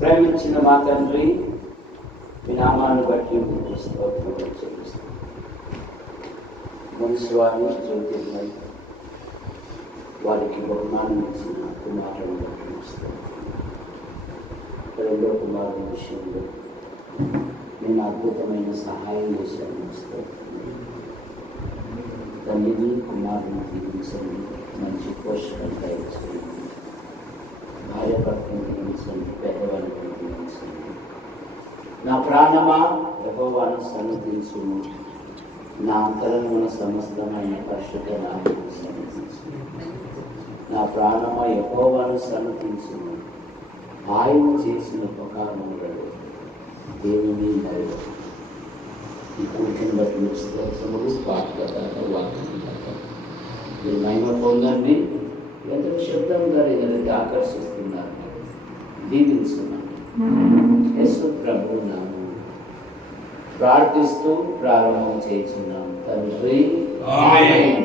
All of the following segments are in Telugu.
ప్రేమించిన మా తండ్రి, మీ నామాన్ని బట్టి మీకు స్తోత్రాలు చెల్లిస్తాం. మున్సివారి జ్యోతిర్మై వారికి బహుమానం ఇచ్చిన కుమారుని బట్టి ఇస్తాం. రెండో కుమారుని విషయంలో నేను అద్భుతమైన సహాయం చేశాను. తల్లిని కుమారుని దీవించండి, మంచి పోషకాలు తయారు భార్య భర్తను దీవించండి, పెద్దవాళ్ళని దీవించండి. నా ప్రాణమా యెహోవాను సన్నిధించుము, నా అంతరంగమున సమస్తమైన పరిశుద్ధ నామమును సన్నిధించుము. నా ప్రాణమా యెహోవాను సన్నిధించుము, ఆయన చేసిన ఉపకారములలో దేవుని మరియు ఈ కూర్చుని బట్టి స్తోత్రములు పాటలు వాక్యం మీరు మహిమ పొందండి. ఎంతో శబ్దంగా ఎదురైతే ఆకర్షిస్తున్నారు. దీవించున్నాను యేసు ప్రభు నామమున ప్రార్థిస్తూ ప్రారంభం చేస్తున్నాం తండ్రి, ఆమేన్.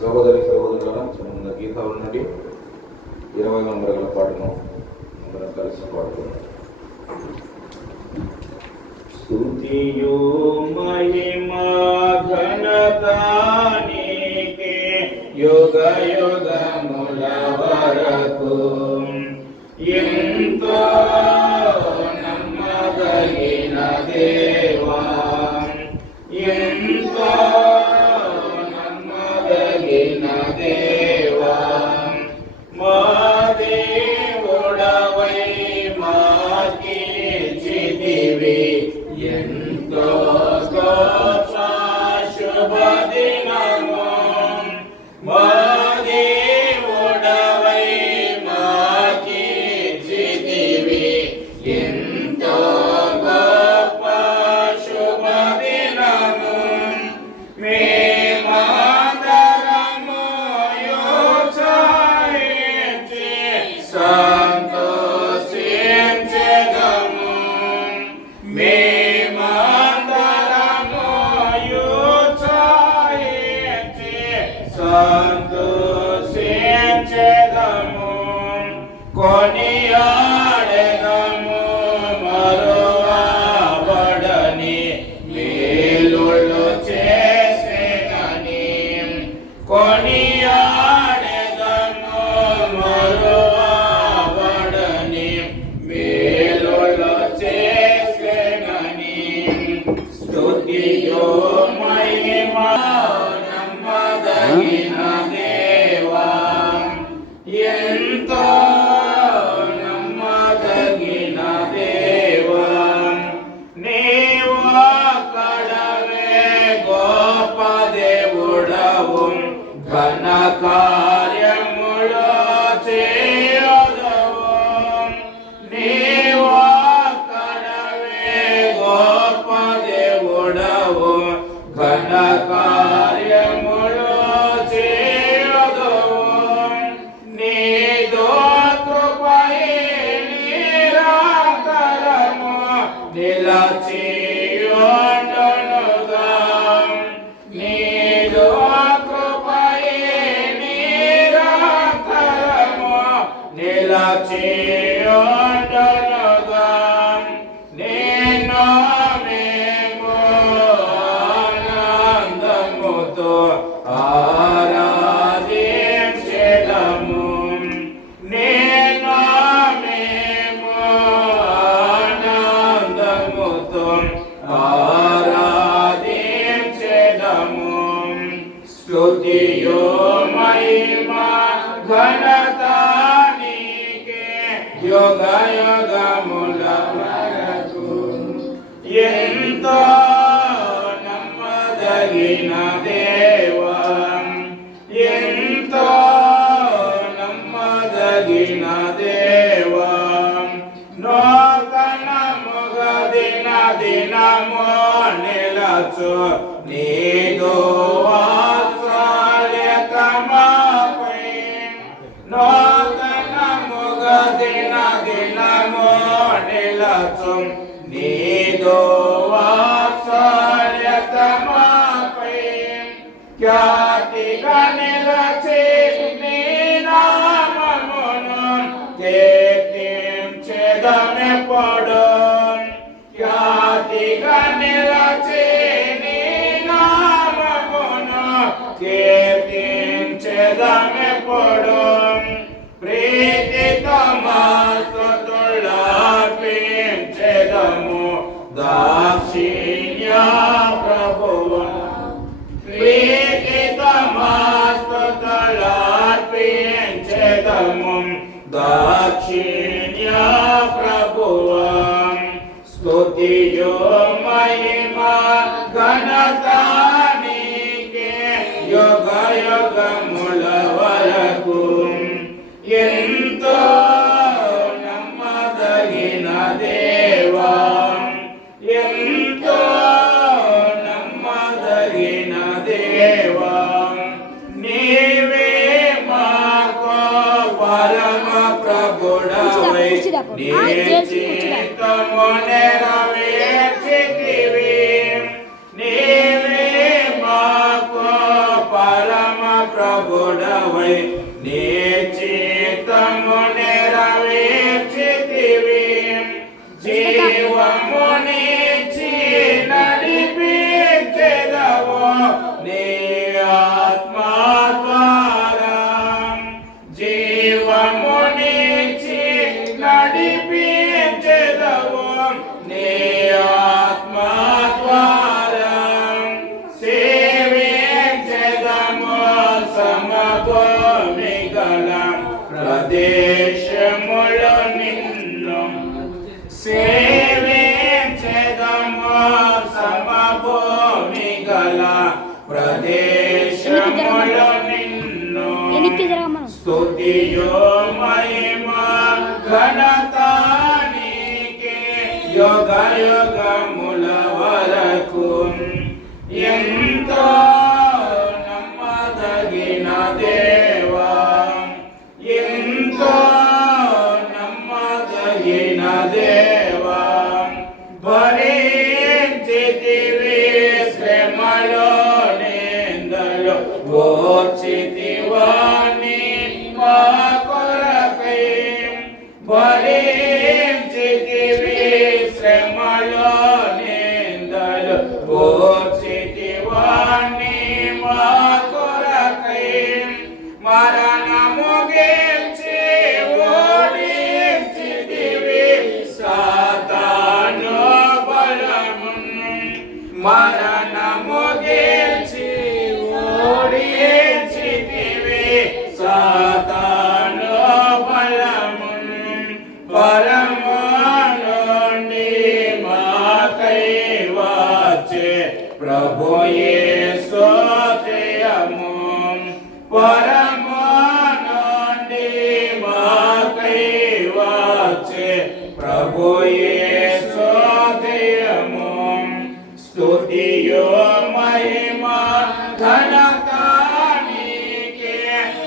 సహోదరి సహోదరుల చిన్న గీతాల నుండి 20 నంబర్ల పాటను అందరం కలిసి పాడుతున్నాం. స్తుతియు మహిమా ఘనత నీకే యుగ యుగముల వరకు, ఎంతో నమ్మదగిన దేవా, ఎంతో నమ్మదగిన దేవా, మా దేవుడవై మాకీర్చితివి ఎంతో గొప్ప శుభదినము, మా దేవుడవై మాకీర్చితివి ఎంతో గొప్ప శుభదినము. మేమందరము యోచించి సంతోషించెదము, మేమందరము యోచించి సంతోషించెదము. కొనియాడెదము మరువబడని మేలులు చేసెనని, కొనియాడెదము మరువబడని మేలులు చేసెనని. స్తుతియు మహిమా నమ్మదగిన దేవా, ఎంతో నమ్మదగిన దేవా, నీవు ఒక్కడవే గొప్ప దేవుడవు, ఘన కార్యములు చేయదవు. నీవు ఒక్కడవే గొప్ప దేవుడవు, ఘన కార్యములు చేయదవు. నీదో కృపై నిరంతరము నిలచియుండునుగా, నీదో కృపై నిరంతరము నిలచియుండునుగా. నిన్ను మేము ఆనందముతో ఆరాధించెదము, నిన్ను మేము ఆనందముతో ఆరాధించెదము. స్తుతియు మహిమా ఘనత నీకే యుగ యుగముల వరకు, ఎంతో నమ్మదగిన దేవా, ఎంతో నమ్మదగిన దేవా, నూతనముగ దిన దినము నిలచు నీదు వాత్సల్యతమాపై, నూతనముగ దిన దినము నిలచు నీదు వాత్సల్య ప్రియతమాపై ఖ్యాతిగా నిలచి నీ నామమును కీర్తించెదమెప్పుడు ఖ్యాతిగా నిలచి నీ నామమును కీర్తించెదమెప్పుడు ప్రీతితో స్తుతులర్పించెదము దాక్షిణ్య ప్రభువు ప్రీతితో స్తుతులర్పించెదము దాక్షిణ్య ప్రభువు స్తుతియో మహిమ ఘనత నీకే యుగ యుగముల వరకు ఎంతో నమ్మదగిన దేవా ఎంతో నమ్మదగిన దేవా నీవే మాకు పరమ ప్రభుడవై నీ చిత్తము నెరవేర్చితివి నీవే మాకు పరమ ప్రభుడవై నీ చిత్తము నెరవేర్చితివి జీవమునిచ్చి నడిపించెదవు నీ ఆత్మ ద్వారా జీవమునిచ్చి నడిపించెదవు నీ ఆత్మ ద్వారా సేవించెదము సమభూమి గల ప్రదేశములో నిన్ను సేవించెదము సమభూమి గల ప్రదేశములో నిన్ను స్తుతియో మహిమ ఘనత నీకే యుగ యుగముల వరకు ఎంతో నమ్మదగిన దేవా ఎంతో నమ్మదగిన దేవా భరించితివి శ్రమలో నిందలు ఓర్చితివాని మా కొరకై భరించితివి శ్రమలో నిందలు ఓర్చితివాని మా కొరకై మరణము గెలిచి ఓడించితివి సాతాను బలమును మరణము గెలిచి ఓడించితివి సాతాను బలమును పరము నుండి మాకై వచ్చే ప్రభు యేసు జయము పరము నుండి మాకై వచ్చే ప్రభు యేసు జయము స్తుతియో మహిమ ఘనత నీకే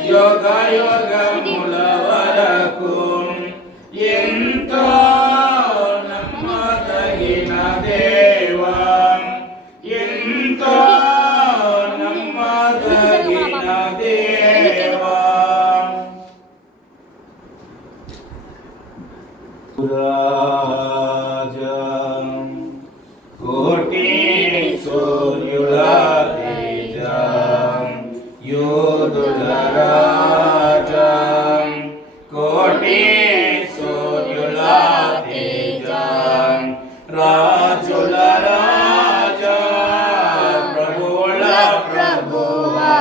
యుగ యుగముల వరకు ఎంతో నమ్మదగిన దేవా ఎంతో నమ్మదగిన దేవా రాజా కోటి సూర్యుల తేజ యోధుల రాజా కోటి సూర్యుల తేజ రాజుల రాజా ప్రభుల ప్రభువా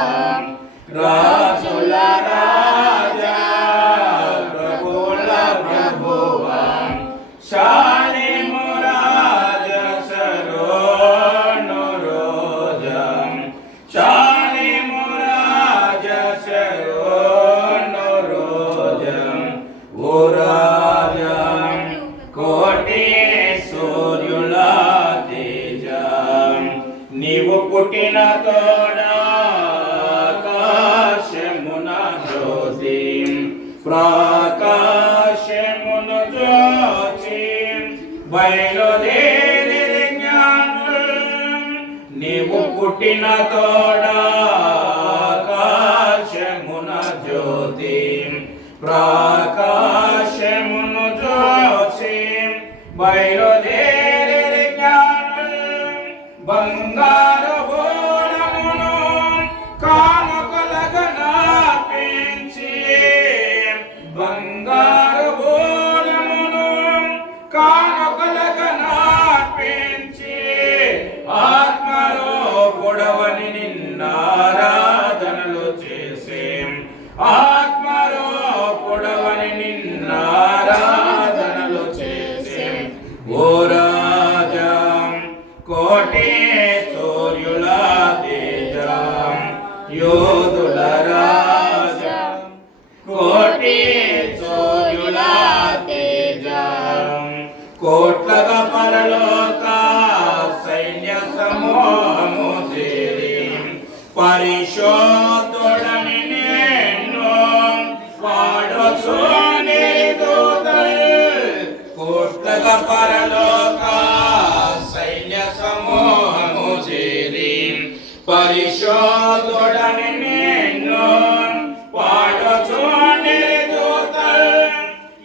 రాజుల రాజా ప్రభుల ప్రభువా శాలిము రాజ శరణు రోజం శాలిము రాజ శరణు రోజం ఓ రాజం కోటి సూర్యుల తేజ నీవు పుట్టిన తోడా ఆకాశమున జ్యోతి ప్రాకాశమును జోచి బయలుదేరి జ్ఞానం నీ నీవు పుట్టిన తోడా ఆకాశమున జ్యోతి ప్రకాశమును జోచి బయలుదేరి జ్ఞానులు బంగారు బోళమును కానుకలుగా నార్పించి బంగారు బోళమును కానుకలుగా నార్పించి ఆత్మలో పొడవని నిన్నారాధనలు చేసి ఆత్మలో పొడవని నిన్నారాధనలు చేసి ఓ రాజా కోటి సూర్యుల తేజ యోధుల రాజా కోటి సూర్యుల తేజ కోట్లగా పరలోక సైన్య సమూహము చేరి పరిశోధుడని నేను పాడుచుని దూతలు కోట్లగా పరలోక సైన్య సమూహము చేరి పరిశోధుడని నేను పాడుచుని దూతలు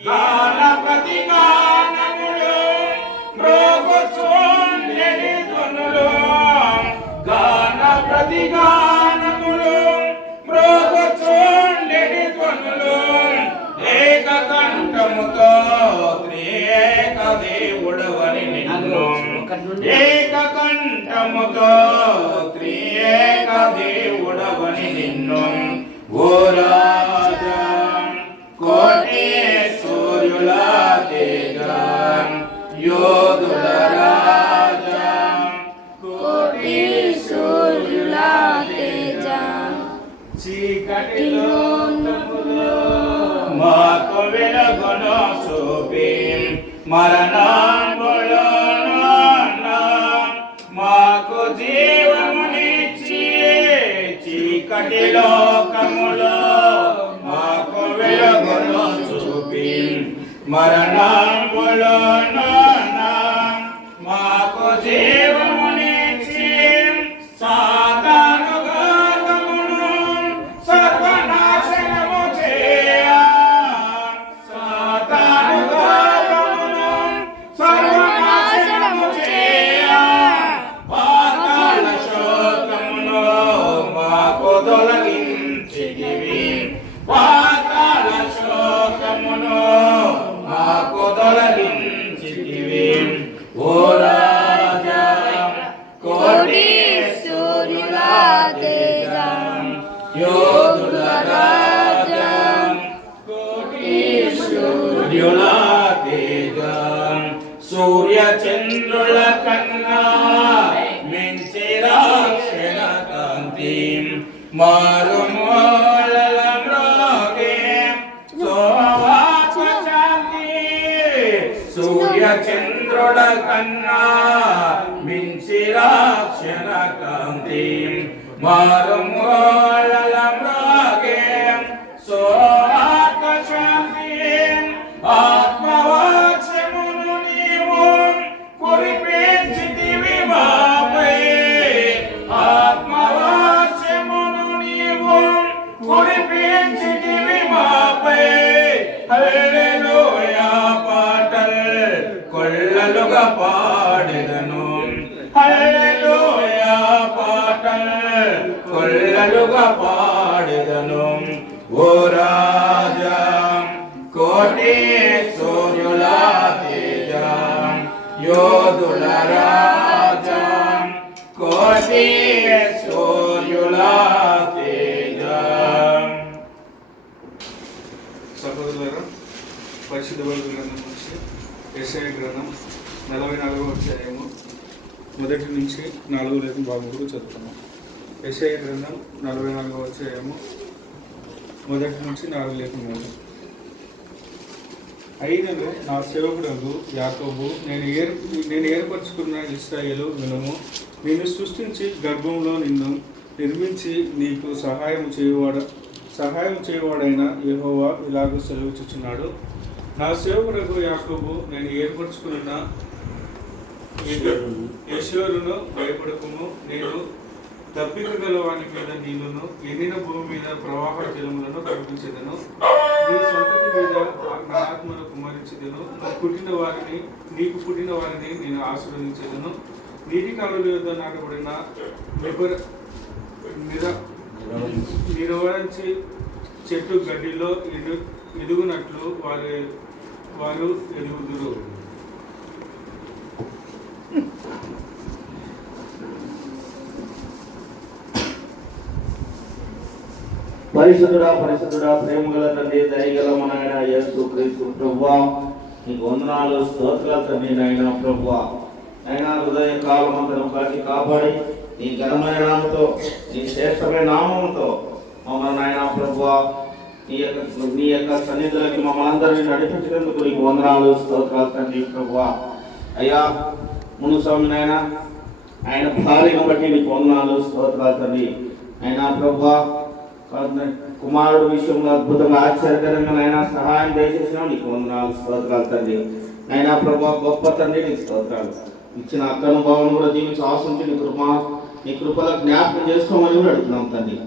గాన ప్రతిగానములు మ్రోగుచుని ధ్వనులు గాన ప్రతిగానములు మ్రోగుచుని ధ్వనులు ఏకకంఠముతో త్రియేక దేవుడవని నిన్ను ఏకకంఠముతో త్రియేక దేవుడవని నిన్ను ఓ రాజా కోటి సూర్యుల తేజ యోధుల రాజా కోటి సూర్యుల తేజ చీకటిలో మాకు వెలుగును చూపి మరణంబులో మాకు జీవమునిచ్చి చీకటి లోకములో మాకు వెలుగును చూపి మరణంబులో మాకు జీవమునిచ్చి సాతాను గర్వమును సర్వనాశనము చేయ సాతాను గర్వమును సర్వనాశనము చేయ పాతాళ శోకమును మాకు తొలగించితివి పాతాళ శోకమును మాకు తొలగించితివి ఓ రాజా కోటి సూర్యుల తేజ యోధుల రాజా కోటి సూర్యుల తేజ సూర్య చంద్రుల కన్నా మించి రాక్షణ కాంతి మారుమూలల మ్రోగే సోమాత్మ శాంతి సూర్య చంద్రుల కన్నా మించి రాక్షణ కాంతి మారుమూలల మ్రోగే సోమాత్మ శాంతి ఆత్మవాక్యమును నీవు కురిపించితివి మాపై ఆత్మవాక్యమును నీవు కురిపించితివి మాపై హల్లెలూయా పాటలు కొల్లలుగా పాడెదను హల్లెలూయా పాటలు కొల్లలుగా పాడెదను ఓ రాజా కోటి సూర్యుల తేజ యోధుల రాజా కోటి సూర్యుల తేజ. సహోదరులారా, పరిశుద్ధ బైబిల్ గ్రంథం నుంచి యెషయా గ్రంథం 44వ అధ్యాయము 1 నుంచి 4 భాగం వరకు చదువుతున్నాం. యెషయా గ్రంథం 44వ అధ్యాయము 1 నుంచి 4 అయినను నా సేవకుడు యాకోబు నేను ఏర్పరచుకున్న ఇశ్రాయేలు వినుము. నిన్ను సృష్టించి గర్భంలో నిన్ను నిర్మించి నీకు సహాయం చేయవాడైన యెహోవా ఇలాగ సెలవిచ్చుచున్నాడు. నా సేవకుడు యాకోబు నేను ఏర్పరచుకున్న యెషూరును భయపడకుము, నేను దప్పిక గల వాని మీద నీళ్లను, ఎండిన భూమి మీద ప్రవాహ జలములను కల్పించేదను. నీ సంతతి మీద నా ఆత్మను కుమ్మరించేదను. నీకు పుట్టిన వారిని నేను ఆశీర్వదించేదను. నీటి కాలువల యొద్ద నాటబడిన నిరవరించి చెట్టు గడ్డిలో ఎదుగునట్లు వారు ఎదుగుదురు. పరిశుద్ధుడా ప్రేమ గల తండ్రి, దయగల మన ఆయన యేసు క్రీస్తు ప్రభువా, నీకు వందనాలు, స్తోత్రాలు తండ్రి. నాయన ప్రభువా, ఆయన హృదయ కాలమంతరం కాచి కాపాడి నీ ఘనమైన నామంతో, నీ శ్రేష్టమైన నామంతో మమ్మల్ని నాయన ప్రభువా నీ యొక్క సన్నిధిలోకి మమ్మల్ని అందరినీ నడిపించినందుకు నీకు వందనాలు, స్తోత్రాలు తండ్రి ప్రభువా. అయ్యా మునుస్వామి నాయన ఆయన భార్యను బట్టి నీకు వందనాలు, స్తోత్రాలు తండ్రి. అయినా ప్రభువా కుమారుడు విషయంలో అద్భుతంగా ఆశ్చర్యకరంగా నాయన సహాయం దయచేసిన నీకు వందనాలు, స్తోత్రాలు తండ్రి. అయినా ప్రభా గొప్ప తండ్రి నీకు స్తోత్రాలు. ఇచ్చిన అక్కను భావన కూడా దీవించి ఆశించి నీ కృపలో జ్ఞాపకం చేసుకోమని కూడా అడుగుతున్నాం తండ్రి.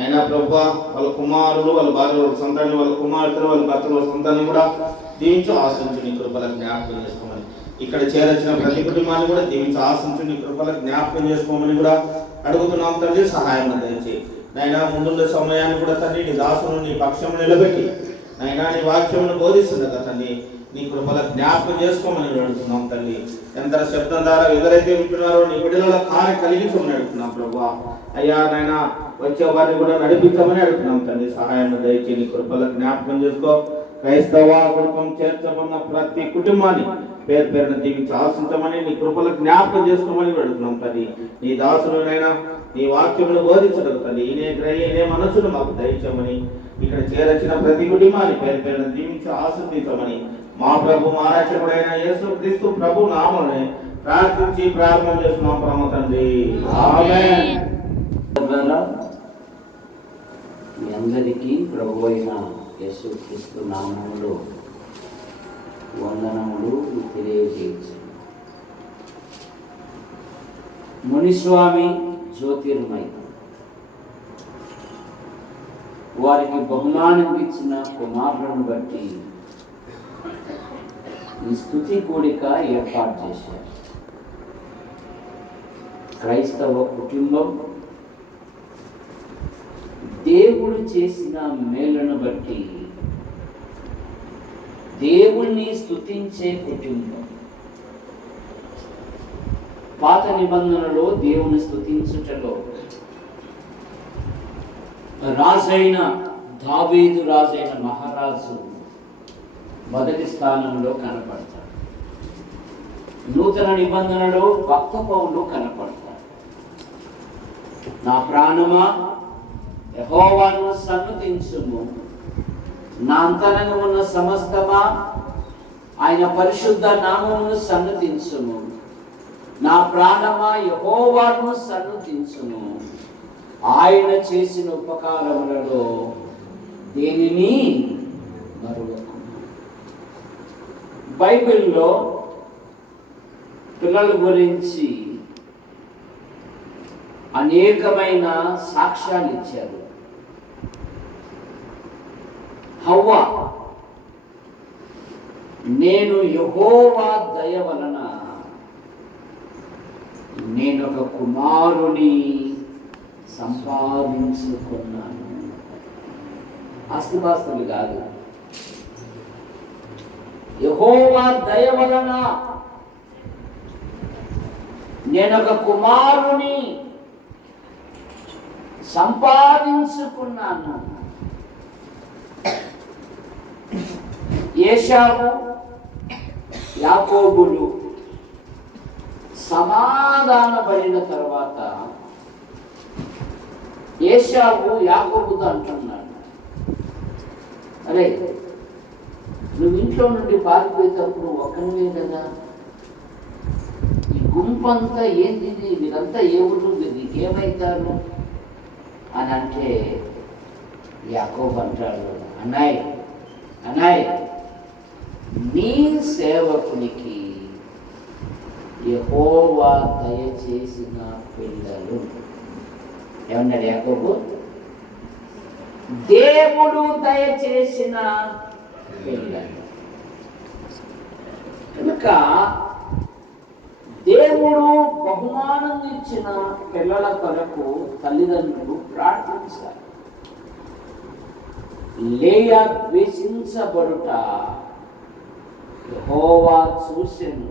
అయినా ప్రభా వాళ్ళ కుమారులు, వాళ్ళ భార్య, వాళ్ళ సంతానం, వాళ్ళ కుమార్తెలు, వాళ్ళ భర్తల సంతానం కూడా దీవించి ఆశించి నీ కృపలో జ్ఞాపకం చేసుకోమని, ఇక్కడ చేరొచ్చిన ప్రతి కుటుంబాన్ని కూడా దీవించి ఆశించి నీ కృపలో జ్ఞాపకం చేసుకోమని కూడా అడుగుతున్నాం తండ్రి. సహాయం దయచేసి నైనా ముందున్న సమయాన్ని కూడా తండ్రి నీ దాసును నీ పక్షం నిలబెట్టి నైనా నీ వాక్యమును బోధిస్తుంది కదా తండ్రి, నీ కృపల జ్ఞాపకం చేసుకోమని అడుగుతున్నాం తల్లి. ఎంత శబ్దం ద్వారా ఎవరైతే వింటున్నారో నీ బిడ్డలలో కార్య కలిగించమని అడుగుతున్నాం ప్రభా. అయ్యా నాయన వచ్చే వారిని కూడా నడిపించమని అడుగుతున్నాం తండ్రి. సహాయాన్ని దయచేసి నీ కృపల జ్ఞాపకం చేసుకో. క్రైస్తవ కుటుంబం చేర్చమన్న ప్రతి కుటుంబాన్ని పేరు పేరున దీవించి ఆశించమని నీ కృపల జ్ఞాపకం చేసుకోమని అడుగుతున్నాం తల్లి. నీ దాసులైనా నీ వాక్యమును బోధించడం తల్లి. ఈయనే మనసును మాకు దయచేయమని, ఇక్కడ చేరొచ్చిన ప్రతి కుటుంబాన్ని పేరు పేరున దీవించి ఆశీర్వదించమని మా ప్రభు మా రక్షకుడైన యేసు క్రీస్తు ప్రభు నామమునే ప్రార్థించి ప్రారంభం చేస్తున్నాం పరమ తండ్రి. ఆమేన్. మీ అందరికీ ప్రభు అయిన యేసు క్రీస్తు నామములో వందనములు తెలియజేయచ్చు. మునిస్వామి జ్యోతిర్మయ వారికి బహుమానం ఇచ్చిన కుమారులను బట్టి ఈ స్తుతి కూడిక ఏర్పాటు చేశారు. క్రైస్తవ కుటుంబం దేవుడు చేసిన మేలును బట్టి దేవుణ్ణి స్తుతించే కుటుంబం. పాత నిబంధనలో దేవుని స్తుతించుటలో రాజైన దావీదు రాజైన మహారాజు మొదటి స్థానంలో కనపడతాడు. నూతన నిబంధనలో భక్త పౌలు కనపడతాడు. నా ప్రాణమా యెహోవాను సన్నుతించుము, నా అంతరంగమున్న సమస్తమా ఆయన పరిశుద్ధ నామమును సన్నుతించుము. నా ప్రాణమా యెహోవాను సన్నుతించుము, ఆయన చేసిన ఉపకారములలో దేనిని మరువకు. బైబిల్లో పిల్లల గురించి అనేకమైన సాక్ష్యాలు ఇచ్చారు. హవ్వ నేను యెహోవా దయ వలన నేను ఒక కుమారుని సంపాదించుకున్నాను. ఆస్తిపాస్తులు కాదు, యెహోవా దయ వలన నేను ఒక కుమారుని సంపాదించుకున్నాను. ఏశావు యాకోబులు సమాధానపడిన తర్వాత ఏశావు యాకోబుతో అంటున్నాడు, అరే నువ్వు ఇంట్లో నుండి పారిపోయేటప్పుడు ఒక్కనివే కదా, ఈ గుంపంతా ఏంది, వీరంతా ఎవరు, నీకేమవుతారు అని అంటే యాకోబు అంటాడు, అన్నాయ్ నీ సేవకునికి యెహోవా దయచేసిన పిల్లలు. ఏమన్నాడు యాకోబు? దేవుడు దయచేసిన పిల్లలు. కనుక దేవుడు బహుమానం ఇచ్చిన పిల్లల కొరకు తల్లిదండ్రులు ప్రార్థించాలి. లేయా ద్వేషించబడుట యెహోవా చూసెను.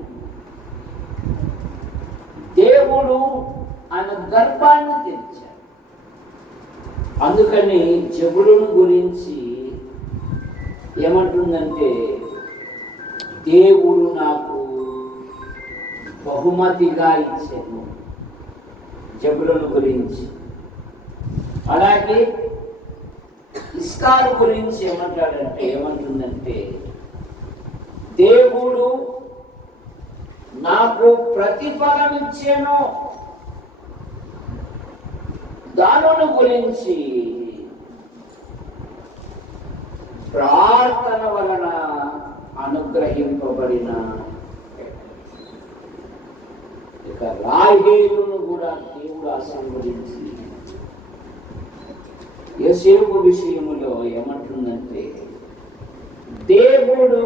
దేవుడు ఆయన గర్భాన్ని తెరిచాడు. అందుకని జబులును గురించి ఏమంటుందంటే, దేవుడు నాకు బహుమతిగా ఇచ్చాను. జబులును గురించి. అలాగే ఇస్కారు గురించి ఏమంటుందంటే దేవుడు నాకు ప్రతిఫలం ఇచ్చాను. దానుని గురించి ప్రార్థన వలన అనుగ్రహింపబడిన. ఇక రాహేలును కూడా దేవుడు ఆశీర్వదించి యోసేపు విషయములో ఏమంటుందంటే, దేవుడు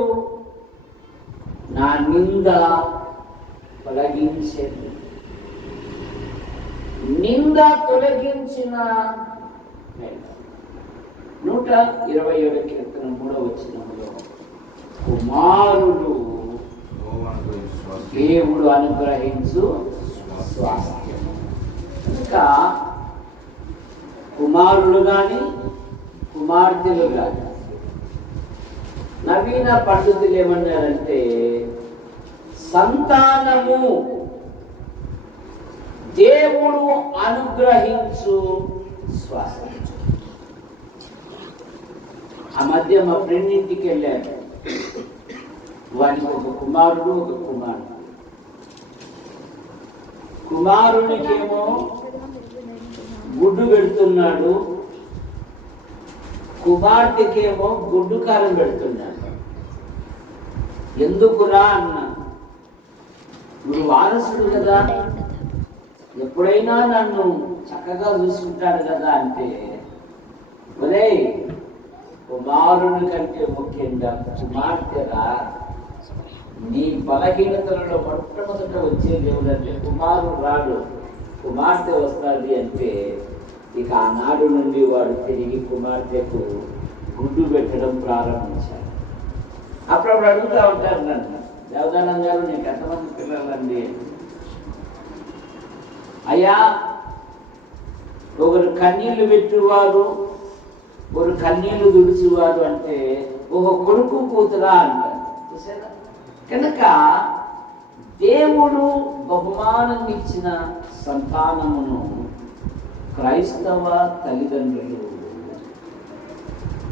నా నింద తొలగించేది. నింద తొలగించిన 127 కీర్తన 3వ వచనంలో కుమారుడు దేవుడు అనుగ్రహించు స్వాస్థ్యము. ఇంకా కుమారులు కానీ కుమార్తెలు కానీ నవీన పండితులు ఏమన్నారంటే, సంతానము దేవుడు అనుగ్రహించు స్వాస్థ్యం. ఆ మధ్య మా ఫ్రెండ్ ఇంటికి వెళ్ళాను. వారికి ఒక కుమారుడు, ఒక కుమారుడు. కుమారునికేమో గుడ్డు పెడుతున్నాడు, కుమార్తెకేమో గుడ్డు కారం పెడుతున్నాడు. ఎందుకురా అన్నా, నువ్వు వారసుడు కదా, ఎప్పుడైనా నన్ను చక్కగా చూసుకుంటాడు కదా అంటే, ఒరే కుమారుని కంటే ముఖ్యంగా కుమార్తెరా, నీ బలహీనతలలో మొట్టమొదట వచ్చే దేవుడు అంటే కుమారుడు రాడు, కుమార్తె వస్తుంది అంటే, ఇక ఆనాడు నుండి వాడు తిరిగి కుమార్తెకు గుడ్డు పెట్టడం ప్రారంభించాడు. అప్పుడప్పుడు అడుగుతూ ఉంటారు నన్ను, దేవదానం గారు నీకు ఎంతమంది పిల్లలండి? అయ్యా, ఒకరు కన్నీళ్లు పెట్టువారు, ఒకరు కన్నీళ్లు దుడిచేవారు అంటే ఒక కొడుకు కూతురా అంటారు. చూసారా? కనుక దేవుడు బహుమానం ఇచ్చిన సంతానమును క్రైస్తవ తల్లిదండ్రులు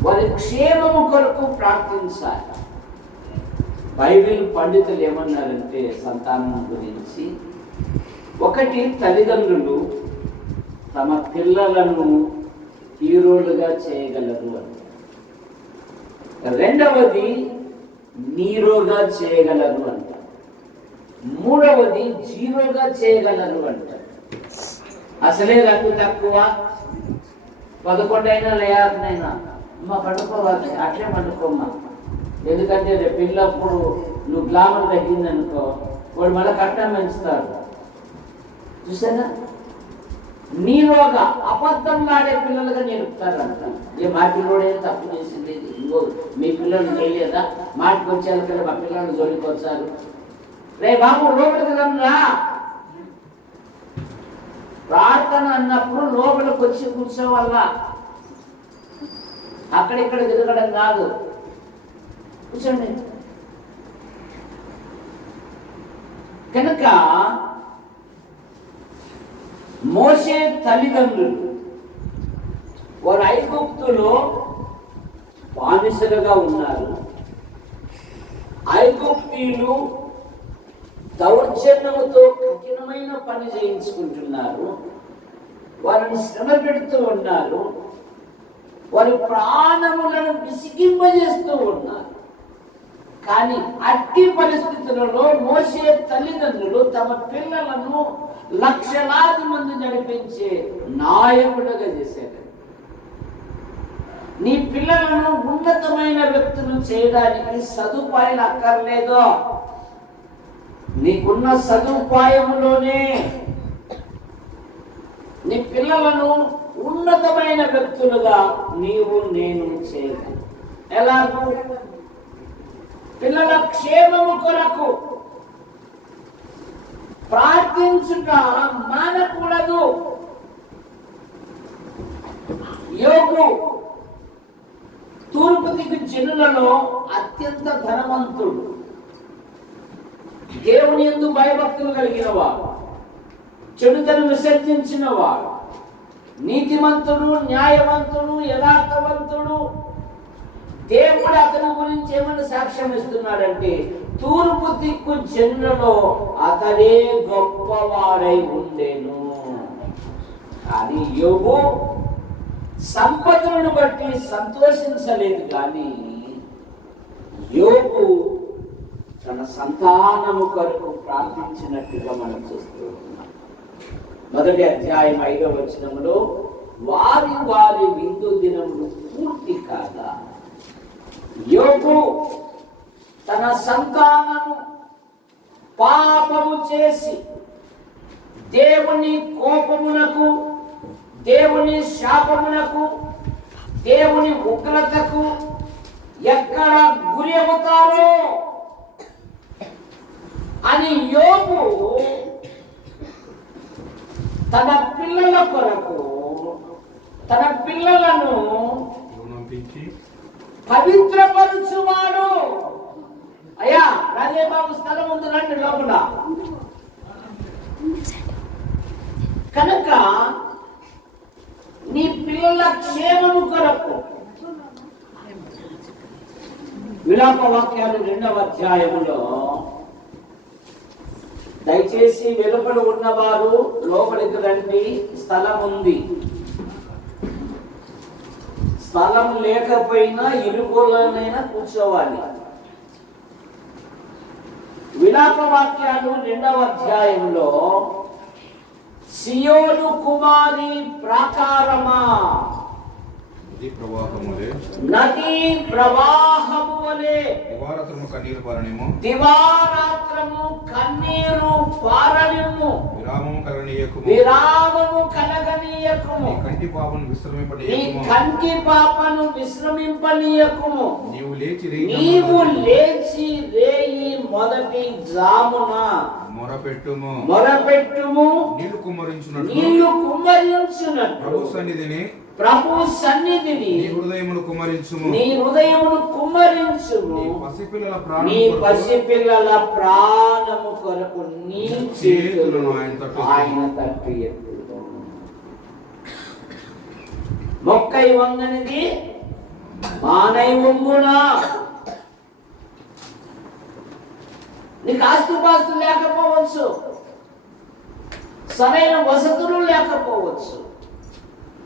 వారి క్షేమము కొరకు ప్రార్థించాలి. బైబిల్ పండితులు ఏమన్నారంటే సంతానం గురించి, ఒకటి తల్లిదండ్రులు తమ పిల్లలను హీరోలుగా చేయగలరు అని, రెండవది నీరోగా చేయగలరు అంట, మూడవది జీరోగా చేయగలరు అంట. అసలే రంగు తక్కువ, 11 అయినా లేయాకనైనా అమ్మ పండుకోవాలి, అట్లే పండుకోమ్మా. ఎందుకంటే రేపు పిల్లప్పుడు నువ్వు గ్లామర్ తగ్గిందనుకో వాడు మళ్ళీ కట్నం పెంచుతాడు. చూసారా? నీరోగా అబద్ధం ఆడే పిల్లలుగా నేర్పుతారంట. ఏ మా పిల్లోడేం తప్పు చేసింది, ఇంకో మీ పిల్లలు చేయలేదా, మాటికి వచ్చారు కదా మా పిల్లలు జోలికి వచ్చారు, రే బాబు లోపలికి రా, ప్రార్థన అన్నప్పుడు లోపలికి వచ్చి కూర్చోవల్ల, అక్కడిక్కడ తిరగడం కాదు. కూర్చోండి. కనుక మోషే తల్లిదండ్రులు వారు ఐగుప్తులో బానిసలుగా ఉన్నారు. ఐగుప్తీయులు దౌర్జన్యముతో కఠినమైన పని చేయించుకుంటున్నారు, వారిని శ్రమ పెడుతూ ఉన్నారు, వారి ప్రాణములను విసిగింపజేస్తూ ఉన్నారు. కానీ అట్టి పరిస్థితులలో మోసే తల్లిదండ్రులు తమ పిల్లలను లక్షలాది మంది నడిపించే నాయకుడుగా చేశారు. నీ పిల్లలను ఉన్నతమైన వ్యక్తులు చేయడానికి సదుపాయాలు అక్కర్లేదు. నీకున్న సదుపాయములోనే నీ పిల్లలను ఉన్నతమైన వ్యక్తులుగా నీవు నేను చేయగలను. ఎలాగూ పిల్లల క్షేమము కొరకు ప్రార్థించుట మానకూడదు. యోగు తూర్పు దిక్కు జనులలో అత్యంత ధనవంతుడు, దేవుని యందు భయభక్తులు కలిగిన వాడు, చెడుతను విసర్జించిన వాడు, నీతిమంతుడు, న్యాయవంతుడు, యథార్థవంతుడు. దేవుడు అతని గురించి ఏమని సాక్ష్యం ఇస్తున్నాడంటే తూర్పు దిక్కు జనులలో అతడే గొప్పవాడై ఉండేను. కానీ యోగు సంపదలను బట్టి సంతోషించలేదు. కానీ యోగు తన సంతానము కొరకు ప్రార్థించినట్టుగా మనం చూస్తూ ఉన్నాం. 1వ అధ్యాయం 5వ వచనములో వారి వారి విందు దినములు పూర్తి కాగా యోగు తన సంతానము పాపము చేసి దేవుని కోపమునకు, దేవుని శాపమునకు, దేవుని ఉగ్రతకు ఎక్కడ గురి అవుతారో అని యోగు తన పిల్లల కొరకు తన పిల్లలను పవిత్రపరచువాడు. అయ్యా రాజేబాబు స్థలం ఉంది, రండి లోపల. కనుక నీ పిల్లల క్షేమము కొరకు విలాప వాక్యాలు 2వ అధ్యాయములో దయచేసి వెలుపల ఉన్నవారు లోపలికి రండి, స్థలం ఉంది. స్థలం లేకపోయినా ఇరుకులోనైనా కూర్చోవాలి. విలాప వాక్యాలు 2వ అధ్యాయంలో సియోను కుమారి ప్రాకారమా, నదీ ప్రవాహము వలె దివారాత్రము కన్నీరు పారనేమో, దివారాత్రము కన్నీరు పారనేమో, విరామము కలగనీయకుము, విరామము కలగనీయకుము, నీ కంటి పాపను విశ్రమింపనీయకుము, నీ కంటి పాపను విశ్రమింపనీయకుము. నీవు లేచి రేయి మొదటి జామున మొరపెట్టుము, నీళ్లు కుమ్మరించునట్లు ప్రభు సన్నిధిని నీ హృదయమును కుమ్మరించుము, నీ పసిపిల్లల ప్రాణము కొరకు నీ చేతులను ఆయన తట్టు ఎత్తు. మొక్కై వంగనిది మానై వంగునా. నీకు ఆస్తుపాస్తులు లేకపోవచ్చు, సరైన వసతులు లేకపోవచ్చు,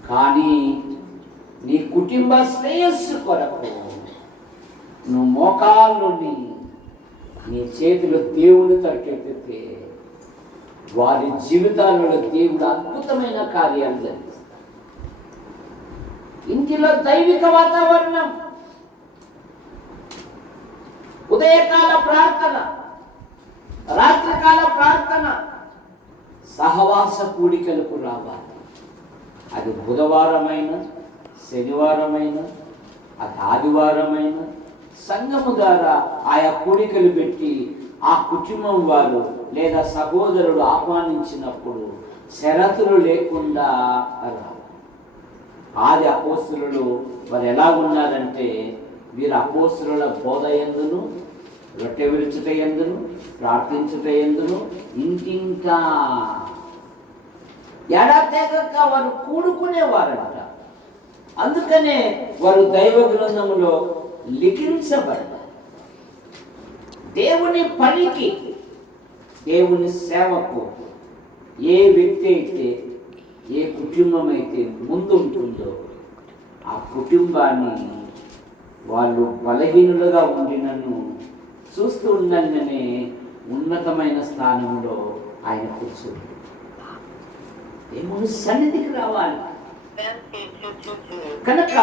కానీ నీ కుటుంబ శ్రేయస్సు కొరకు నువ్వు మోకాళ్ళుండి నీ చేతులు దేవుని తట్టెత్తితే వారి జీవితాలలో దేవుడు అద్భుతమైన కార్యాలు జరిగిస్తాడు. ఇంటిలో దైవిక వాతావరణం, ఉదయకాల ప్రార్థన, రాత్రికాల ప్రార్థన, సహవాస కూడికలకు రావాలి. అది బుధవారమైన, శనివారమైన, అది ఆదివారమైన సంఘము ద్వారా ఆయా కూడికలు పెట్టి ఆ కుటుంబం వారు లేదా సహోదరుడు ఆహ్వానించినప్పుడు షరతులు లేకుండా రావాలి. ఆది అపోస్తులు వారు ఎలా ఉన్నారంటే వీరు అపోస్తుల బోధ యందును, రొట్టె విరుచుట యందును, ప్రార్థించుట యందును ఇంటింకా ఎడతెగక వారు కూడుకునేవారంట. అందుకనే వారు దైవ గ్రంథములో లిఖించబడ్డారు. దేవుని పనికి, దేవుని సేవకు ఏ వ్యక్తి అయితే, ఏ కుటుంబం అయితే ముందుంటుందో ఆ కుటుంబాన్ని వాళ్ళు బలహీనులుగా ఉండినను చూస్తూ ఉండగానే ఉన్నతమైన స్థానంలో ఆయన కూర్చుంది. దేవుని సన్నిధికి రావాలి కనుక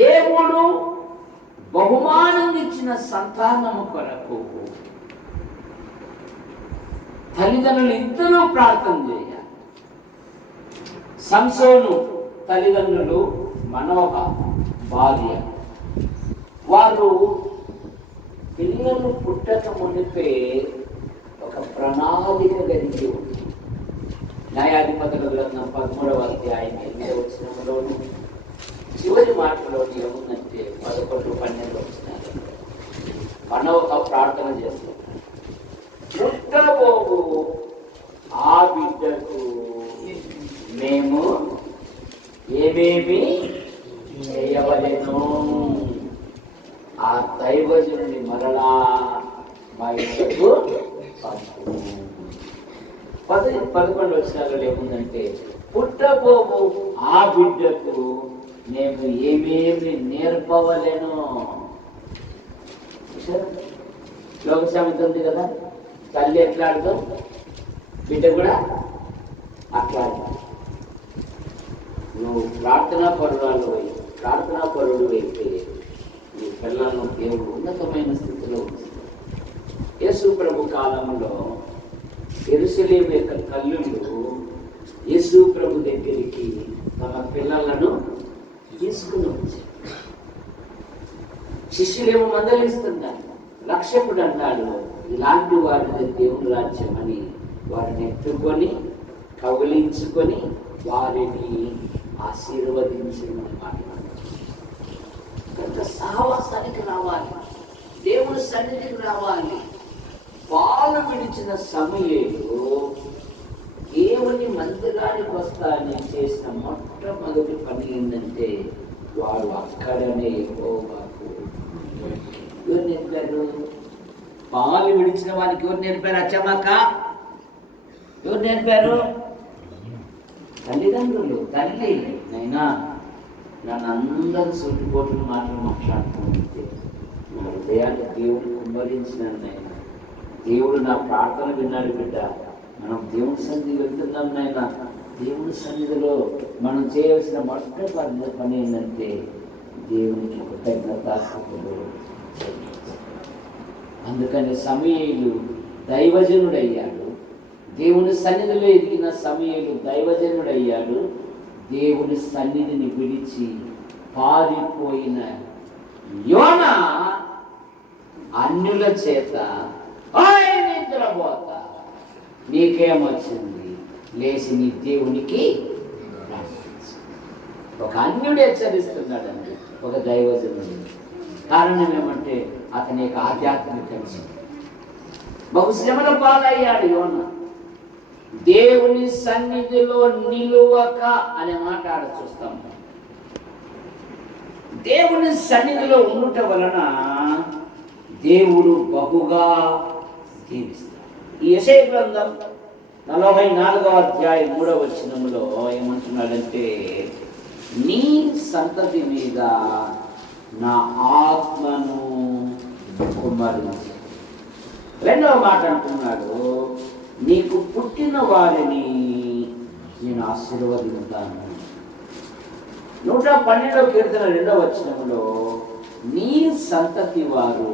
దేవుడు బహుమానం ఇచ్చిన సంతానము కొరకు తల్లిదండ్రులు ఇద్దరూ ప్రార్థన చేయాలి. సంసోను తల్లిదండ్రులు మనోహ భార్య వారు పిల్లలు పుట్టక మునిపే ఒక ప్రణాళిక కలిగి ఉంది. న్యాయాధిపతుల గ్రంథం 13వ అధ్యాయం 8వ వచనంలోను చివరి మాటలో ఏముందంటే 11, 12 వచనాలు మనోహ ప్రార్థన చేస్తున్నారు. పుట్టబోవు ఆ బిడ్డకు మేము ఏమేమి చేయవలెను, ఆ దైవజనుని మరలా మా ఇంటికి పంపు. 11 వచనాలలో ఏముందంటే పుట్టబోవు ఆ బిడ్డకు మేము ఏమేమి నేర్పవలెను. శ్లోక సామెత ఉంది కదా, తల్లి ఎట్లా ఆడతాం బిడ్డ కూడా అట్లా. నువ్వు ప్రార్థనా పరుడు అయితే నీ పిల్లలను దేవుడు ఉన్నతమైన స్థితిలో ఉంచుతాడు. యేసు ప్రభు కాలంలో యెరూషలేము యొక్క తల్లులు యేసు ప్రభు దగ్గరికి తమ పిల్లలను తీసుకుని వచ్చారు. శిష్యులేమో మందలిస్తున్నారు. రక్షకుడు అన్నాడు, ఇలాంటి వారిని దేవుని రాజ్యం అని వారిని ఎత్తుకొని కౌగిలించుకొని వారిని ఆశీర్వదించమని మాట్లాడారు. కనుక సహవాసానికి రావాలి, దేవుని సన్నిధికి రావాలి. పాలు విడిచిన సమయంలో దేవుని మందిరానికి వస్తానని చేసిన మొట్టమొదటి పని ఏంటంటే వాడు అక్కడనే యెహోవాకు ఎవరు నేర్పారు? పాలు విడిచిన వానికి ఎవరు నేర్పారు? అచ్చమ్మక్క ఎవరు నేర్పారు? తల్లిదండ్రులు. తల్లి నైనా నన్ను అందరూ సొట్టుపోటులు మాట్లాడుతుంటే నా హృదయాన్ని దేవుడు కుమ్మరించినాను. నాయన దేవుడు నా ప్రార్థన విన్నాడు. బిడ్డ మనం దేవుని సన్నిధి వెళ్తున్నాం నాయన. దేవుని సన్నిధిలో మనం చేయవలసిన మొట్టమొదటి పని ఏంటంటే దేవునికి కృతజ్ఞతాస్తుతులు. అందుకని సమూయేలు దైవజనుడయ్యాడు. దేవుని సన్నిధిలో ఎదిగిన సమూయేలు దైవజనుడయ్యాడు. దేవుని సన్నిధిని విడిచి పారిపోయిన యోనా అన్యుల చేత నిద్రపోతా నీకేమొచ్చింది, లేచి నీ దేవునికి ఒక అన్యుడు హెచ్చరిస్తున్నాడండి, ఒక దైవజనుడు. కారణం ఏమంటే అతని యొక్క ఆధ్యాత్మిక బహుశ్రమల పాలయ్యాడు యోనా. దేవుని సన్నిధిలో నిలువక అనే మాట ఆడ చూస్తాం. దేవుని సన్నిధిలో ఉండుట వలన దేవుడు బహుగా దీవిస్తాడు. ఈ యెషయా గ్రంథం 44వ అధ్యాయం 3వ వచనములో ఏమంటున్నాడంటే నీ సంతతి మీద నా ఆత్మను కుమ్మరించు. రెండవ మాట అంటున్నాడు, నీకు పుట్టిన వారిని నేను ఆశీర్వదిస్తాను. 112వ కీర్తన 2వ వచనములో నీ సంతతి వారు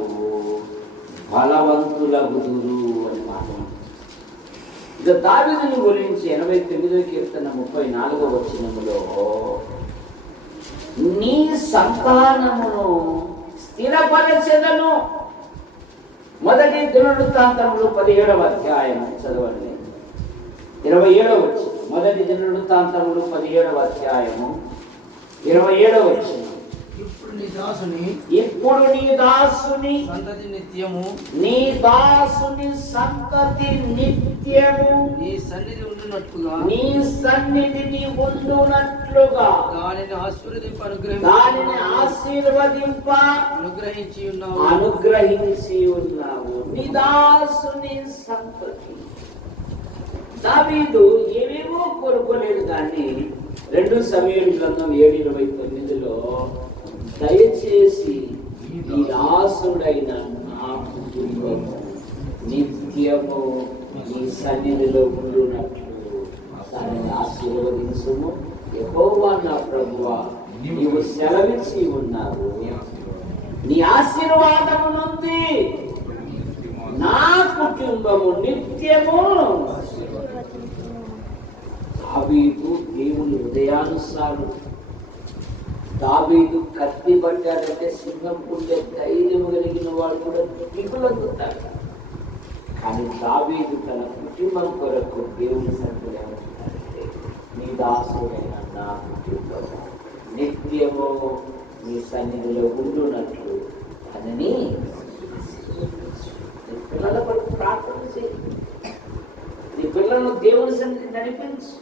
బలవంతులగుదురు అని మాట. ఇక దావీదుని గురించి 89వ కీర్తన 34వ వచనములో నీ సంతానమును స్థిరపరచెదను. మొదటి దినవృత్తాంతములు 17వ అధ్యాయం చదవండి. 27వ వచనం. మొదటి దినవృత్తాంతములు 17వ అధ్యాయము 27వ వచనం. ఇప్పుడు నీ దాసుని సంతతి నిత్యము, నీ దాసుని సంతతి నిత్యము నీ సన్నిధి ఉండునట్లుగా, నీ సన్నిధిని ఉండునట్లుగా దానిని ఆశీర్వదింప అనుగ్రహించి ఉన్నావు. నీ దాసుని సంతతి. దావీదు ఏవేవో కోరుకోలేదు, కానీ 2 సమూయేలు గ్రంథం 7:29లో దయచేసి ఈ దాసుడైన నా కుటుంబము నిత్యము నీ సన్నిధిలో ఉండునట్లు దానిని ఆశీర్వదించుము. యెహోవా నా ప్రభువా, నీవు సెలవిచ్చి ఉన్నావు. నీ ఆశీర్వాదము నుండి నా కుటుంబము నిత్యము. దావీదు దేవుని హృదయానుసారం. దావీదు కత్తి పట్టాడంటే సింహం ఉండే ధైర్యం కలిగిన వాడు కూడా దిగులందుతాడు. కానీ దావీదు తన కుటుంబం కొరకు దేవుని సన్నిధిలో ఏమంటున్నాడంటే, నీ దాసుడైన నా కుటుంబము నిత్యము నీ సన్నిధిలో ఉండునట్లు అని పిల్లల కొరకు ప్రార్థన చేయి. నీ పిల్లలను దేవుని సన్నిధి నడిపించు.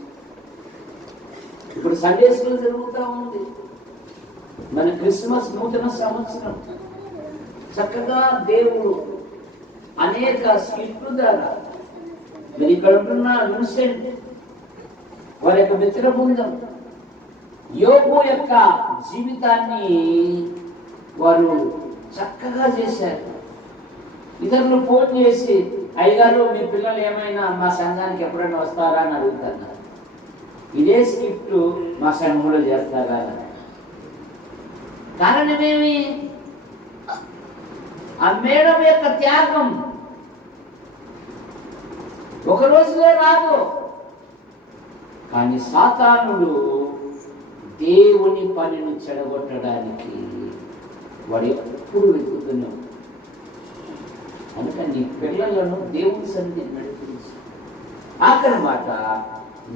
ఇప్పుడు సండే స్కూల్ జరుగుతూ ఉంది. మన క్రిస్మస్ నూతన సంవత్సరం చక్కగా దేవుడు అనేక స్క్రిప్ట్ల ద్వారా మరి ఇక్కడ ఉంటున్న విన్సెంట్ వారి యొక్క మిత్ర బృందం యోబు యొక్క జీవితాన్ని వారు చక్కగా చేశారు. ఇతరులు ఫోన్ చేసి, అయ్యగారు మీ పిల్లలు ఏమైనా మా సంఘానికి ఎప్పుడైనా వస్తారా అని అడుగుతున్నారు. ఇదే స్క్రిప్ట్ మా సంఘంలో చేస్తారా అని. కారణమేమి? ఆ మేడం యొక్క త్యాగం ఒక రోజులో రాదు. కానీ సాతానుడు దేవుని పనిని చెడగొట్టడానికి వాడు ఎప్పుడు వెతుకుతున్నాడు. కనుక నీ పిల్లలను దేవుని సన్నిధిని నడిపించు. ఆఖరి మాట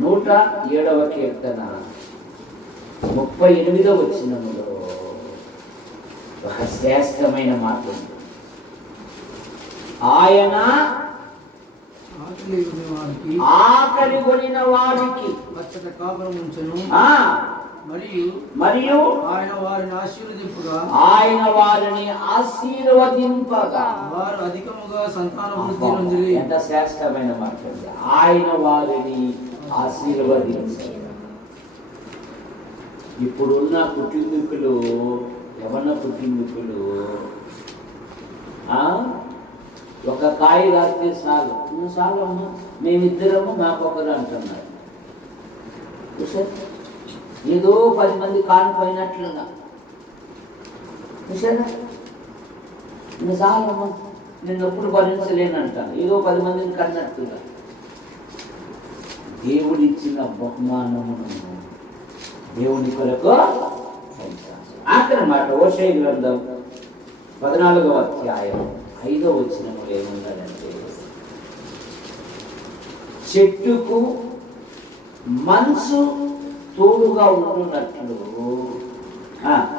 107వ కీర్తన 38వ వచనములో ఒక శ్రేష్టమైన మాట ఉంది. ఆయన ఆకలి కొనిన వారికి పచ్చట కాపురం ఉంచెను. మరియు ఆయన వారిని ఆశీర్వదింపుగా వారు అధికముగా సంతాన వృద్ధి నొందిరి. ఎంత శ్రేష్టమైన మాట. ఆయన వారిని ఆశీర్వదించారు. ఇప్పుడున్న కుటుంబీకులు, యవన కుటుంబీకులు ఒక కాయ కాస్తే చాలు, చాలు అమ్మా మేమిద్దరము మాకొకరు అంటున్నారు. చూసారు, ఏదో 10 మంది కానిపోయినట్లుగా. చూసారా, నువ్వు చాలమ్మా నేను ఎప్పుడు భరించలేనంటాను, ఏదో 10 మందిని కన్నట్టుగా. దేవుడిచ్చిన బహుమానమును దేవుని కొరకు. ఆఖరి మాట హోషేయ గ్రంథం 14వ అధ్యాయం 5వ వచనములో ఏమున్నదంటే, చెట్టుకు మనసు తోడుగా ఉంటున్నట్లు.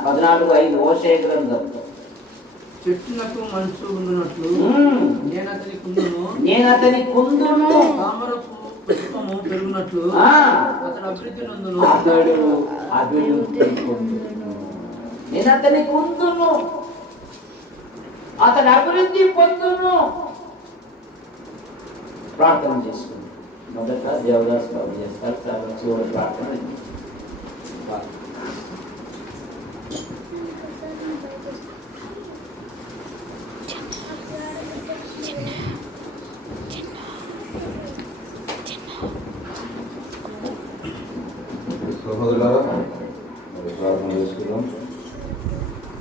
14:5 హోషేయ గ్రంథం. చెట్టునకు మనసు ఉండునట్లు నేను అతని కుందును, తామరపు పుష్పము పెరుగునట్లు అతడు అభివృద్ధి నందును. నేను అతని కుందును, అతడు అభివృద్ధి పొందును. ప్రార్థన చేసుకుంది. మొదట దేవదాస్ బాబు చేస్తారు, తర్వాత చివరి ప్రార్థన. సహోదరులారా, మరి ప్రార్థన చేసుకుందాం.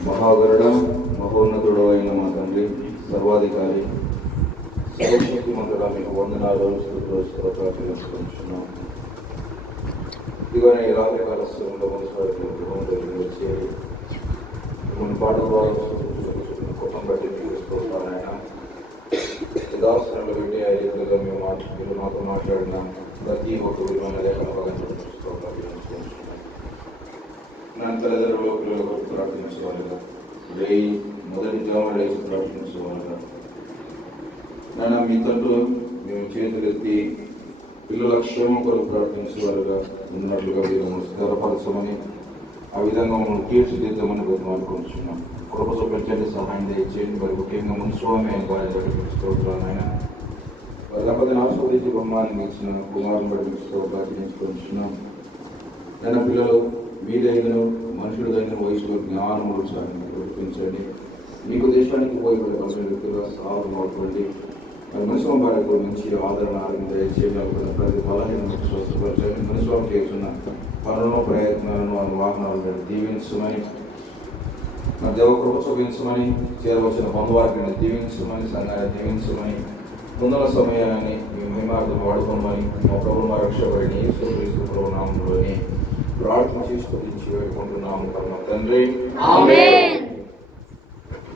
మహాగరుడ, మహోన్నతుడు అయిన మా తండ్రి, సర్వాధికారి, సర్వశక్తిమంతుడా, మీకు వందనాలు ప్రార్థించుకుంటున్నాం. ఇదిగోనే ఈ రాత్రి కాల సమయంలో మనసువారికి గృహం దగ్గర చేరి మన పాట ద్వారా కుటుంబం బట్టి తీసుకొస్తాను. ఆయన ఉదాసనలు పెట్టి ఐదుగా మీరు మాతో మాట్లాడిన ప్రతి ఒక్క విలువైన లేఖన నా తల్లిదండ్రులు పిల్లల కొరకు ప్రార్థించేవారుగా, రేయి మొదటి జామున లేచి ప్రార్థించేవారుగా, నాన్న మీ తండ్రి మేము చేతులెత్తి పిల్లల క్షేమం కొరకు ప్రార్థించేవారుగా ఉన్నట్లుగా మీరు స్థిరపరచమని, ఆ విధంగా మమ్మల్ని తీర్చిదిద్దామని అనుకుంటున్నాం. కృప చూపించండి, సహాయం దయచేయండి. మరి ముఖ్యంగా మున్స్వామి స్తోత్రాలైనా వారి దంపతిని ఆస్వాదించి బొమ్మాన్ని ఇచ్చిన కుమారుని బట్టి ప్రార్థించుకుంటున్నాం. అయినా పిల్లలు మీదైన మనుషుడు దగ్గర వయసులో జ్ఞానములు సాధించండి. మీకు దేశానికి పోయిబడే పరిశుద్ధ వ్యక్తులుగా సాగుతున్నటువంటి మనుషుల వారికి మంచి ఆదరణ చేయగలుగుతున్న ప్రతి బలహీన స్వస్థపరచండి. మనుషులు చేస్తున్న పనులను ప్రయత్నాలను వాహనాలను దీవించమని, నా దేవకృప చూపించమని, చేరవచ్చిన బంధువారిని దీవించమని, సంఘాన్ని దీవించమని, ముందల సమయాన్ని మీ మహిమార్థం వాడుకోమని మా ప్రభు మా రక్షకుడిని యేసుక్రీస్తు ప్రభు నామములోని ప్రార్థన చేసుకొని వేడుకుంటున్నాము పరమ తండ్రి. ఆమేన్.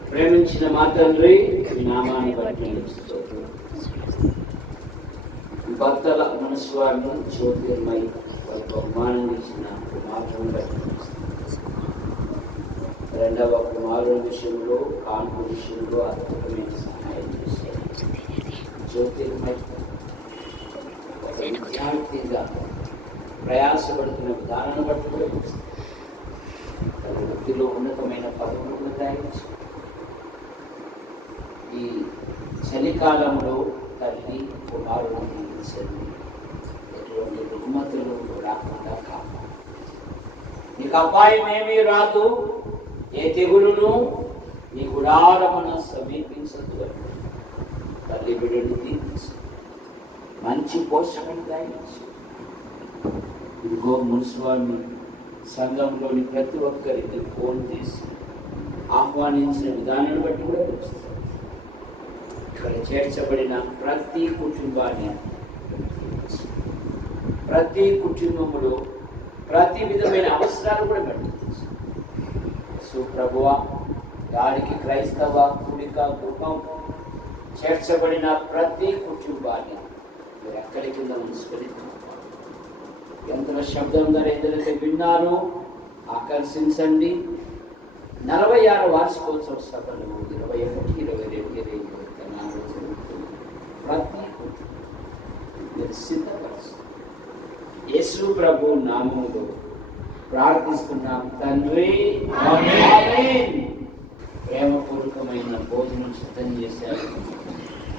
ప్రేమించిన మా తండ్రి, మీ నామాన్ని బట్టి స్తుతులు. భక్తుల మనసు వారిని జ్యోతిర్మై వారికి బహుమానం ఇచ్చిన మాటను బట్టి రెండవ కుమారుల విషయంలో, కాన్పు విషయంలో అద్భుతమైన సహాయం చేశారు. జ్యోతిర్మై ఒక విద్యార్థిగా ప్రయాసపడుతున్న విధానాన్ని బట్టి కూడా తన వృత్తిలో ఉన్నతమైన పదవులను తయారు. ఈ చలికాలంలో తల్లి కుమారుడు జీవించండి, ఎటువంటి రుగ్మతులు రాకుండా కాపాడు. నీకు అపాయం ఏమీ రాదు, ఏ తెగులును నీ గుడారమున సమీపించదు. తల్లి బిడ్డను దీవించు, మంచి పోషణను దాయించు. ఇదిగో మున్సిపాలిటీ సంఘంలోని ప్రతి ఒక్కరికి ఫోన్ చేసి ఆహ్వానించిన విధానాన్ని బట్టి కూడా తెలుస్తుంది. ఇక్కడ చేర్చబడిన ప్రతి కుటుంబాన్ని, ప్రతి కుటుంబంలో ప్రతి విధమైన అవసరాలు కూడా బట్టి ప్రభువా, దానికి క్రైస్తవ కూడిక గృహం చేర్చబడిన ప్రతి కుటుంబాన్ని మీరు ఎక్కడి కింద ఉంచుకొని ఎంత శబ్దం ద్వారా ఏదైతే విన్నారో ఆకర్షించండి. 46వ వార్షికోత్సవ సభలు 21, 22, 24 ప్రతి మీరు సిద్ధపరుస్తారు. యేసు ప్రభు నామములో ప్రార్థిస్తున్నాం తండ్రి, ఆమేన్. ప్రేమపూర్వకమైన భోజనం సిద్ధం చేశారు.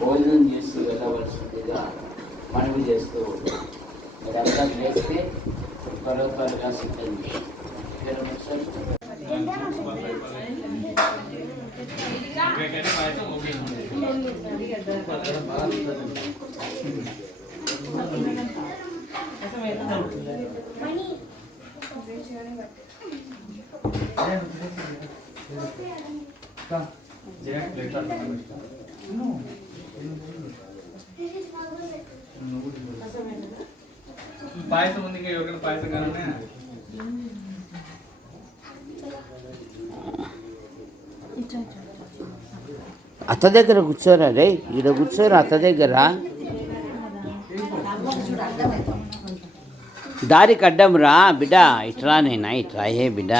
భోజనం చేసి వెళ్ళవలసిందిగా మనవి చేస్తూ మీరంతా చేస్తే త్వరగా సిద్ధం పాయసం ఉంది, ఇంకా ఎవరికైనా పాయసం కానీ అత్త దగ్గర కూర్చోరా రే, ఈడ కూర్చోరా అత్త దగ్గర. దారికి అడ్డం రా బిడ్డ, ఇట్రా నైనా, ఇట్రా ఏ బిడ్డ.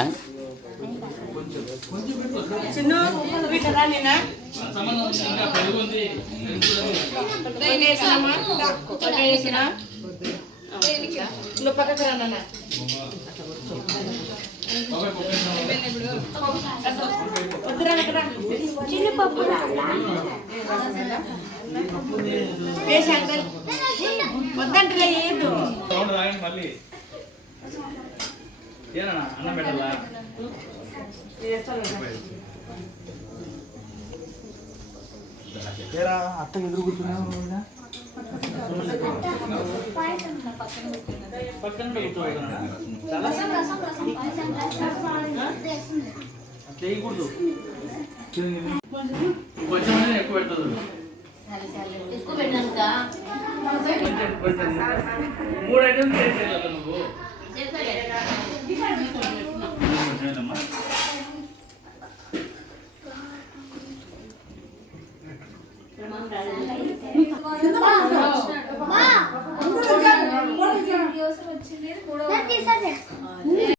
మళ్ళీ ఏనా అన్నం పెట్టాలా? అత్త ఎదురు కూర్చున్నావు పక్కన కూర్చోబెట్టనా? చేయకూడదు, కొంచెం ఎక్కువ పెడుతుంది. 3 ఐటమ్స్ చేసేయాలి నువ్వు. వచ్చింది